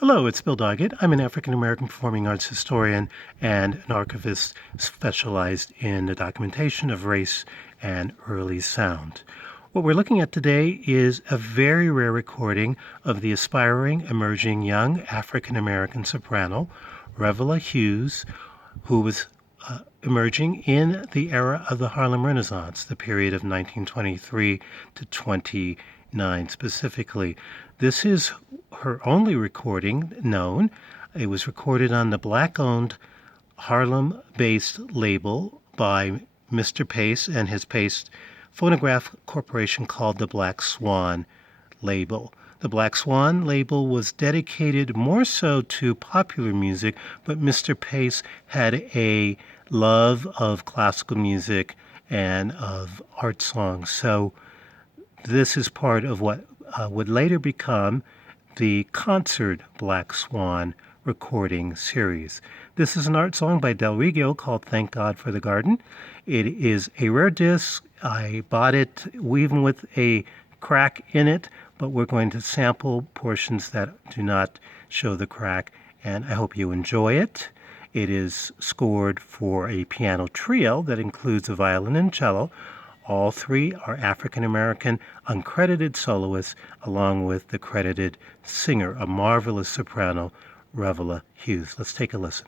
Hello, it's Bill Doggett. I'm an African American performing arts historian and an archivist specialized in the documentation of race and early sound. What we're looking at today is a very rare recording of the aspiring, emerging young African American soprano, Revella HUGHES, who was emerging in the era of the Harlem Renaissance, the period of 1923 to 29 specifically. This is her only recording known. It was recorded on the black-owned Harlem-based label by Mr. Pace and his Pace Phonograph Corporation called the Black Swan label. The Black Swan label was dedicated more so to popular music, but Mr. Pace had a love of classical music and of art songs. So this is part of what would later become the concert Black Swan recording series. This is an art song by Del Rigo called Thank God for the Garden. It is a rare disc. I bought it even with a crack in it, but we're going to sample portions that do not show the crack, and I hope you enjoy it. It is scored for a piano trio that includes a violin and cello. All three are African American uncredited soloists, along with the credited singer, a marvelous soprano, Revella HUGHES. Let's take a listen.